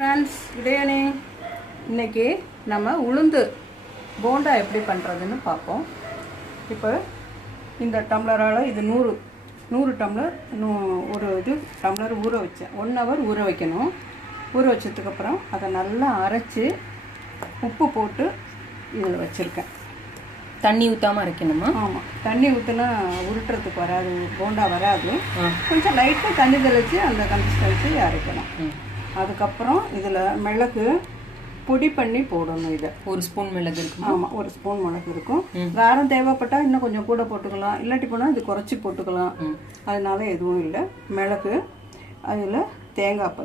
Friends, good evening. இன்றைக்கி நம்ம உளுந்து போண்டா எப்படி பண்ணுறதுன்னு பார்ப்போம். இப்போ இந்த டம்ளரால் இது 100 டம்ளர் ஒரு டம்ளர் ஊற வச்சேன். 1 ஹவர் ஊற வைக்கணும். ஊற வச்சதுக்கப்புறம் அதை நல்லா அரைச்சி உப்பு போட்டு இதில் வச்சுருக்கேன். தண்ணி ஊற்றாமல் அரைக்கணுமா? ஆமாம், தண்ணி ஊற்றினா உருட்டுறதுக்கு வராது, போண்டா வராது. கொஞ்சம் லைட்டாக தண்ணி தெளித்து அந்த கன்சிஸ்டன்சி அரைக்கணும். அதுக்கப்புறம் இதில் மிளகு பொடி பண்ணி போடணும். இதை 1 ஸ்பூன் மிளகு இருக்கும். ஆமாம், 1 ஸ்பூன் மிளகு இருக்கும். காரம் தேவைப்பட்டால் இன்னும் கொஞ்சம் கூட போட்டுக்கலாம், இல்லாட்டி போனால் இது குறைச்சி போட்டுக்கலாம். அதனால எதுவும் இல்லை. மிளகு, அதில் தேங்காய்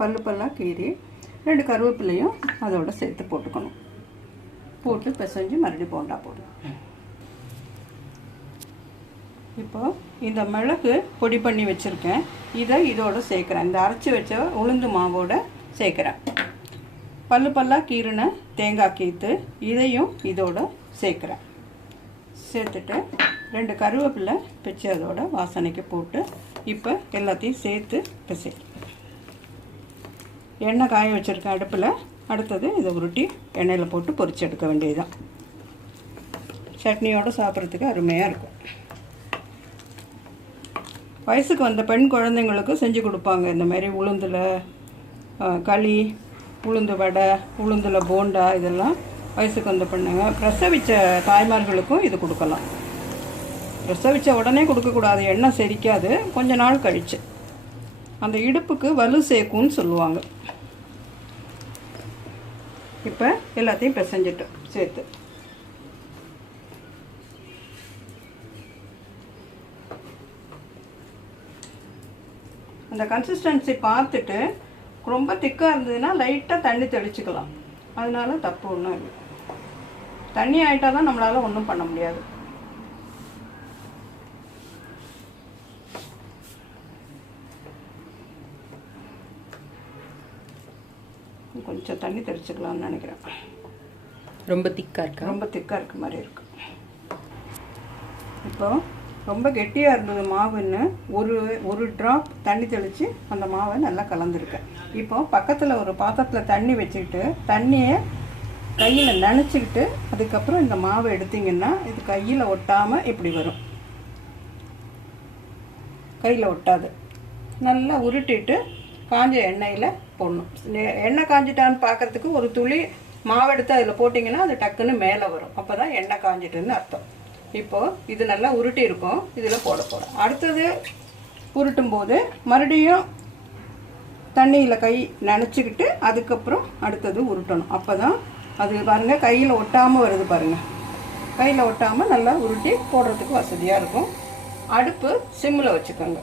பல்லாக கீறி 2 கருவேப்பிலையும் அதோட சேர்த்து போட்டுக்கணும். போட்டு பிசைஞ்சு மறுபடியும் போண்டா போடணும். இப்போ இந்த மிளகு பொடி பண்ணி வச்சுருக்கேன், இதை இதோட சேர்க்குறேன். இந்த அரைச்சி வச்ச உளுந்து மாவோட சேர்க்குறேன். பல்லாக கீறின தேங்காய் கீத்து இதையும் இதோட சேர்க்குறேன். சேர்த்துட்டு 2 கருவேப்பிலை பிச்சு அதோட வாசனைக்கு போட்டு இப்போ எல்லாத்தையும் சேர்த்து பிசை. எண்ணெய் காய வச்சுருக்கேன் அடுப்பில். அடுத்தது இதை உருட்டி எண்ணெயில் போட்டு பொரிச்சு எடுக்க வேண்டியதுதான். சட்னியோடு சாப்பிட்றதுக்கு அருமையாக இருக்கும். வயசுக்கு வந்த பெண் குழந்தைங்களுக்கு செஞ்சு கொடுப்பாங்க. இந்த மாதிரி உளுந்தில் களி, உளுந்து வடை, உளுந்தில் போண்டா, இதெல்லாம் வயசுக்கு வந்த பெண்ணுங்க. பிரசவித்த தாய்மார்களுக்கும் இது கொடுக்கலாம். பிரசவித்த உடனே கொடுக்கக்கூடாது, எண்ணெய் செரிக்காது, கொஞ்ச நாள் கழிச்சு. அந்த இடுப்புக்கு வலு சேர்க்கும்னு சொல்லுவாங்க. இப்போ எல்லாத்தையும் பிசைஞ்சிட்டு சேர்த்து அந்த கன்சிஸ்டன்சி பார்த்துட்டு ரொம்ப திக்காக இருந்ததுன்னா லைட்டாக தண்ணி தெளிச்சுக்கலாம். அதனால தப்பு ஒன்றும் இல்லை. தண்ணி ஆகிட்டால் தான் நம்மளால் ஒன்றும் பண்ண முடியாது. கொஞ்சம் தண்ணி தெளிச்சுக்கலாம்னு நினைக்கிறேன். ரொம்ப திக்காக இருக்க மாதிரி இருக்கு. இப்போ ரொம்ப கெட்டியாக இருந்தது மாவுன்னு ஒரு ட்ராப் தண்ணி தெளித்து அந்த மாவை நல்லா கலந்துருக்கேன். இப்போ பக்கத்தில் ஒரு பாத்திரத்தில் தண்ணி வச்சுக்கிட்டு தண்ணியை கையில் நனைச்சிக்கிட்டு அதுக்கப்புறம் இந்த மாவை எடுத்திங்கன்னா இது கையில் ஒட்டாமல் இப்படி வரும். கையில் ஒட்டாது. நல்லா உருட்டிட்டு காஞ்ச எண்ணெயில் போடணும். எண்ணெய் காஞ்சிட்டான்னு பார்க்கறதுக்கு ஒரு துளி மாவு எடுத்து அதில் போட்டிங்கன்னா அது டக்குன்னு மேலே வரும். அப்போ தான் எண்ணெய் காஞ்சிட்டுன்னு அர்த்தம். இப்போது இது நல்லா உருட்டி இருக்கும், இதில் போட அடுத்தது உருட்டும் போது மறுபடியும் தண்ணியில் கை நனைச்சிக்கிட்டு அதுக்கப்புறம் அடுத்தது உருட்டணும். அப்போ தான் அது பாருங்கள் கையில் ஒட்டாமல் வருது பாருங்கள். கையில் ஒட்டாமல் நல்லா உருட்டி போடுறதுக்கு வசதியாக இருக்கும். அடுப்பு சிம்மில் வச்சுக்கோங்க.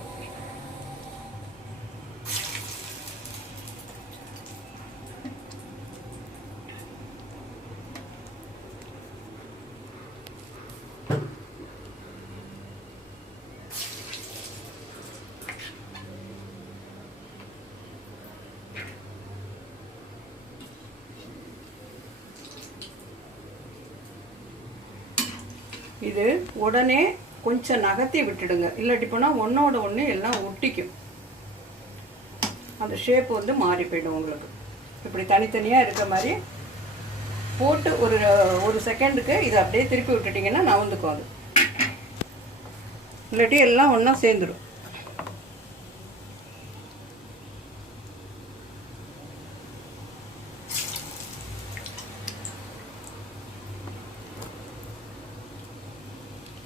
இது உடனே கொஞ்சம் நகர்த்தி விட்டுடுங்க, இல்லாட்டி போனால் ஒன்றோட ஒன்று எல்லாம் ஒட்டிக்கும். அந்த ஷேப் வந்து மாறி போயிடும் உங்களுக்கு. இப்படி தனித்தனியாக இருக்க மாதிரி போட்டு ஒரு செகண்டுக்கு இதை அப்படியே திருப்பி விட்டுட்டிங்கன்னா நவுந்துக்கும். அது இல்லாட்டி எல்லாம் ஒன்றா சேர்ந்துடும்.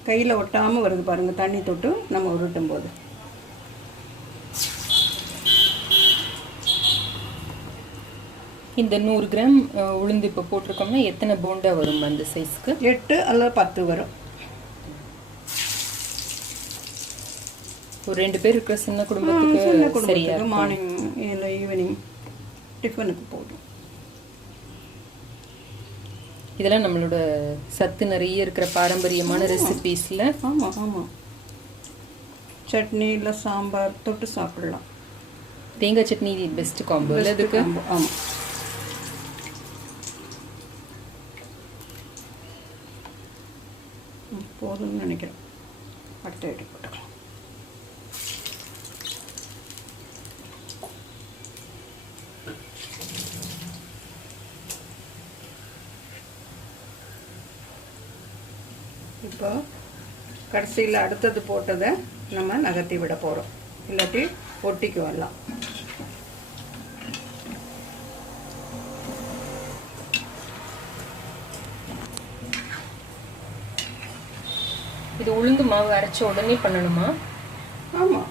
கையில் ஒட்டாமல் வருது பாருங்கள் தண்ணி தொட்டு நம்ம உருட்டும் போது. இந்த 100 கிராம் உளுந்து இப்போ போட்டிருக்கோம்னா எத்தனை போண்டா வரும் அந்த சைஸ்க்கு? 8 அல்லது 10 வரும். ஒரு 2 பேர் இருக்கிற சின்ன குடும்பத்துக்கு மார்னிங் இல்லை ஈவினிங் டிஃபனுக்கு போதும். இதெல்லாம் நம்மளோட சத்து நிறைய இருக்கிற பாரம்பரியமான ரெசிபீஸில். ஆமாம், சட்னி இல்லை சாம்பார் தொட்டு சாப்பிடலாம். தேங்காய் சட்னி பெஸ்ட் காம்போ இல்லை அதுக்கு? ஆமாம். போதும்னு நினைக்கிறேன். அடுத்த வீட்டுக்கு போட்டுக்கலாம். இப்போ கடைசியில் அடுத்தது போட்டதை நம்ம நகர்த்தி விட போகிறோம், இல்லாட்டி ஒட்டிக்கு வரலாம். இது உளுந்து மாவு அரைச்ச உடனே பண்ணணுமா? ஆமாம்,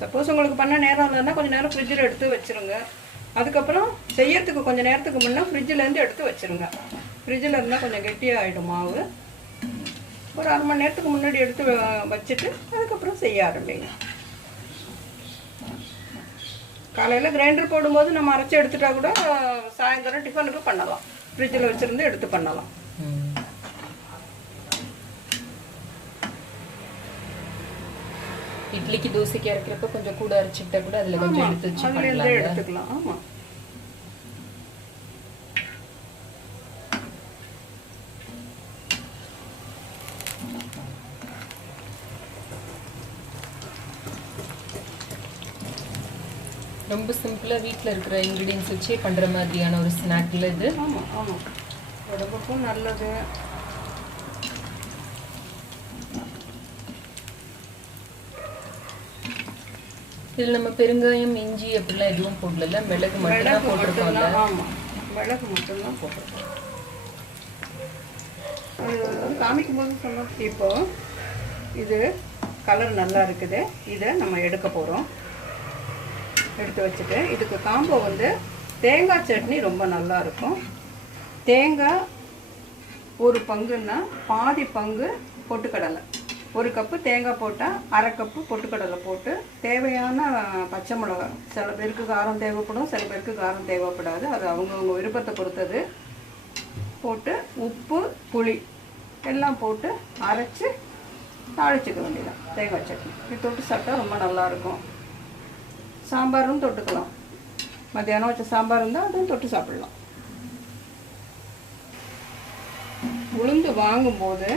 சப்போஸ் உங்களுக்கு பண்ண நேரம் இல்லைன்னா கொஞ்சம் நேரம் ஃப்ரிட்ஜில் எடுத்து வச்சுருங்க. அதுக்கப்புறம் செய்யறதுக்கு கொஞ்சம் நேரத்துக்கு முன்னே ஃப்ரிட்ஜிலேருந்து எடுத்து வச்சுருங்க. ஃப்ரிட்ஜில் இருந்தால் கொஞ்சம் கெட்டியாக ஆகிடும் மாவு. ஒரு 1/2 மணி நேரத்துக்கு முன்னாடி எடுத்து வச்சுட்டு அதுக்கப்புறம் செய்ய ஆரம்பிங்க. காலையில் கிரைண்டர் போடும்போது நம்ம அரைச்சி எடுத்துட்டா கூட சாயந்தரம் டிஃபனுக்கு பண்ணலாம், ஃப்ரிட்ஜில் வச்சுருந்து எடுத்து பண்ணலாம். இட்லிக்கு தோசைக்கு அரைக்கிறப்ப கொஞ்சம் கூட அரைச்சிக்கிட்டா கூட அதில் கொஞ்சம் எடுத்து வச்சு எடுத்துக்கலாம். ஆமாம், ரொம்ப சிம்பிளாக வீட்டில் இருக்கிற இன்க்ரீடியன்ஸ் வச்சே பண்ணுற மாதிரியான ஒரு ஸ்நாக்ல இது. ஆமாம் ஆமாம், உடம்புக்கும் நல்லது. இதில் நம்ம பெருங்காயம் இஞ்சி அப்படிலாம் எதுவும் போடல, மிளகு மட்டும்தான் போட்டிருக்கோம்ல. ஆமாம், மிளகு மட்டும்தான் போட்டிருக்கோம். அது காமிக்கும் போது சொன்னோம். இப்போ இது கலர் நல்லா இருக்குது, இதை நம்ம எடுக்க போகிறோம். எடுத்து வச்சுட்டு இதுக்கு காம்போ வந்து தேங்காய் சட்னி ரொம்ப நல்லா இருக்கும். தேங்காய் 1 பங்குன்னா பாதி பங்கு பொட்டுக்கடலை. 1 கப்பு தேங்காய் போட்டால் 1/2 கப்பு பொட்டுக்கடலை போட்டு தேவையான பச்சை மிளகா, சில பேருக்கு காரம் தேவைப்படும், சில பேருக்கு காரம் தேவைப்படாது, அது அவங்கவுங்க விருப்பத்தை பொறுத்தது. போட்டு உப்பு புளி எல்லாம் போட்டு அரைச்சி தாளிச்சிக்க வேண்டியதான் தேங்காய் சட்னி. இது தொட்டு சாப்பிட்டா ரொம்ப நல்லாயிருக்கும். சாம்பாரும் தொட்டுக்கலாம், மத்தியானம் வச்ச சாம்பார் இருந்தால் அதுவும் தொட்டு சாப்பிடலாம். உளுந்து வாங்கும்போது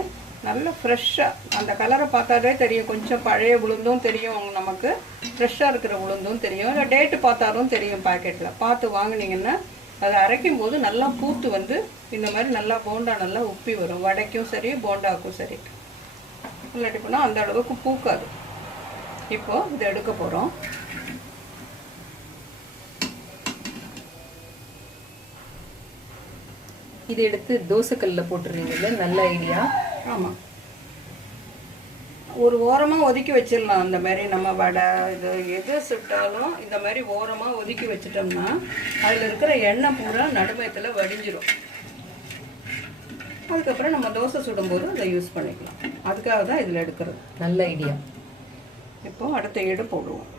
நல்லா ஃப்ரெஷ்ஷாக, அந்த கலரை பார்த்தாலே தெரியும், கொஞ்சம் பழைய உளுந்தும் தெரியும் நமக்கு, ஃப்ரெஷ்ஷாக இருக்கிற உளுந்தும் தெரியும், இல்லை டேட்டு பார்த்தாலும் தெரியும். பாக்கெட்டில் பார்த்து வாங்கினீங்கன்னா அதை அரைக்கும் போது நல்லா பூத்து வந்து இந்த மாதிரி நல்லா போண்டா நல்லா உப்பி வரும். வடைக்கும் சரி போண்டாவுக்கும் சரி. இல்லாட்டி போனால் அந்த அளவுக்கு பூக்காது. இப்போது இதை எடுக்க போகிறோம். இதை எடுத்து தோசைக்கல்லில் போட்டுருவீங்கல்ல, நல்ல ஐடியா. ஆமாம், ஒரு ஓரமாக ஒதுக்கி வச்சிடலாம். அந்த மாதிரி நம்ம வடை இது எது சுட்டாலும் இந்த மாதிரி ஓரமாக ஒதுக்கி வச்சிட்டோம்னா அதில் இருக்கிற எண்ணெய் பூரா நடுமயத்தில் வடிஞ்சிடும். அதுக்கப்புறம் நம்ம தோசை சுடும்போது அதை யூஸ் பண்ணிக்கலாம். அதுக்காக தான் இதில் எடுக்கிறது. நல்ல ஐடியா. இப்போ அடுத்த ஈடு போடுவோம்.